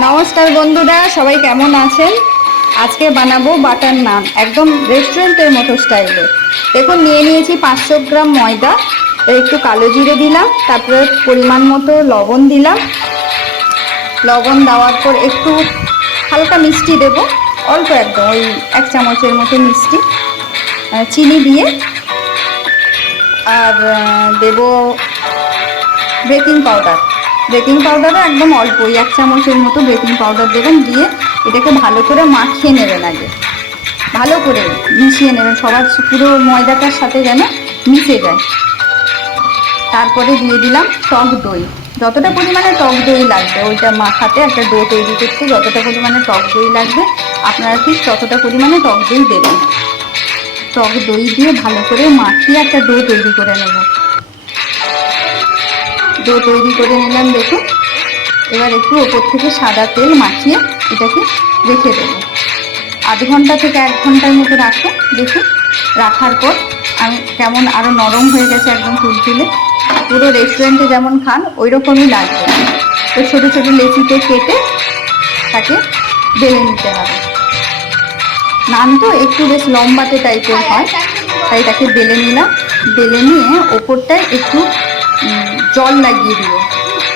নমস্কার বন্ধুরা, সবাই কেমন আছেন? আজকে বানাবো বাটার নান, একদম রেস্টুরেন্টের মতো স্টাইলে। দেখুন, নিয়ে নিয়েছি পাঁচশো গ্রাম ময়দা একটু কালো জিরে দিলাম, তারপরে পরিমাণ মতো লবণ দিলাম। লবণ দেওয়ার পর একটু হালকা মিষ্টি দেব, অল্প একদম, ওই এক চামচের মতো মিষ্টি। চিনি দিয়ে। আর দেব বেকিং পাউডার। বেকিং পাউডারও একদম অল্প এক চামচের মতো বেকিং পাউডার দেবেন, দিয়ে এটাকে ভালো করে মাখিয়ে নেবেন আগে। ভালো করে মিশিয়ে নেবেন, সবার পুরো ময়দাটার সাথে যেন মিশে যায়। তারপরে দিয়ে দিলাম টক দই। যতটা পরিমাণে টক দই লাগবে, ওইটা মাখাতে একটা ডো তৈরি করতে যতটা পরিমাণে টক দই লাগবে, আপনারা ঠিক ততটা পরিমাণে টক দই দেবেন। টক দই দিয়ে ভালো করে মাখিয়ে একটা ডো তৈরি করে নেব। ডো তৈরি করে নিলাম দেখুন এবার একটু ওপর থেকে সাদা তেল মাখিয়ে এটাকে রেখে দেবো। আধ ঘণ্টা থেকে এক ঘণ্টার মতো রাখো দেখুন রাখার পর আমি কেমন আরও নরম হয়ে গেছে একদম তুলতুলে পুরো রেস্টুরেন্টে যেমন খান ওই রকমই লাগবে। তো ছোটো ছোটো লেচিতে কেটে তাকে বেলে নিতে হবে। নান তো একটু বেশ লম্বাতে টাইপের হয়, তাই তাকে বেলে নিলাম। বেলে নিয়ে ওপরটায় একটু জল লাগিয়ে দিব।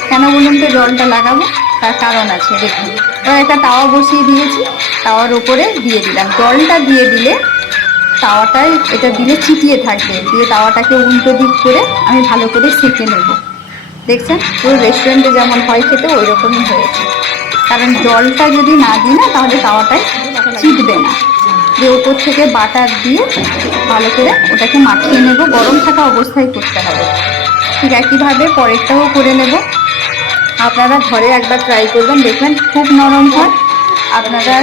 কেন বলুন তো, জলটা লাগাবো? তার কারণ আছে, দেখুন। এবার একটা তাওয়া বসিয়ে দিয়েছি, তাওয়ার ওপরে দিয়ে দিলাম। জলটা দিয়ে দিলে তাওয়াটায় এটা দিলে চিটিয়ে থাকবে। দিয়ে তাওয়াটাকে উল্টো দিক করে আমি ভালো করে সেঁকে নেব। দেখছেন? পুরো রেস্টুরেন্টে যেমন হয় খেতে ওই রকমই হয়েছে। কারণ জলটা যদি না দিই না, তাহলে তাওয়াটায় চিটবে না। দিয়ে ওপর থেকে বাটার দিয়ে ভালো করে ওটাকে মাখিয়ে নেব। গরম থাকা অবস্থায় করতে হবে। ঠিক একইভাবে পরেরটাও করে নেব। আপনারা ঘরে একবার ট্রাই করবেন। দেখবেন খুব নরম হয়। আপনারা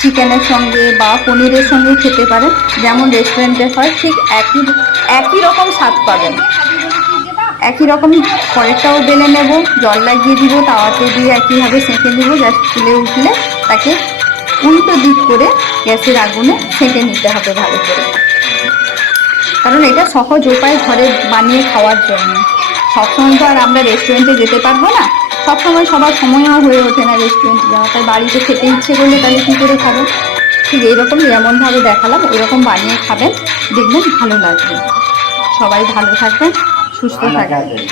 চিকেনের সঙ্গে বা পনিরের সঙ্গে খেতে পারেন। যেমন রেস্টুরেন্টে হয়, ঠিক একই একই রকম স্বাদ পাবেন। একই রকম পরেরটাও বেলে নেব। জল লাগিয়ে দিব, তাওয়াতে দিয়ে একইভাবে সেঁকে দিব জাস্ট ফুলে উঠলে তাকে উল্টো দিক করে গ্যাসের আগুনে সেঁকে নিতে হবে ভালো করে। কারণ এটা সহজ উপায় ঘরে বানিয়ে খাওয়ার জন্য। সবসময় তো আর আমরা রেস্টুরেন্টে যেতে পারব না। সবসময় সবার সময়ও হয়ে ওঠে না রেস্টুরেন্টে যাওয়া। তাই বাড়িতে খেতে ইচ্ছে করলে তাহলে কী করে খাবেন ঠিক এইরকম যেমনভাবে দেখালাম। এরকম বানিয়ে খাবেন। দেখবেন ভালো লাগবে। সবাই ভালো থাকবেন সুস্থ থাকবেন।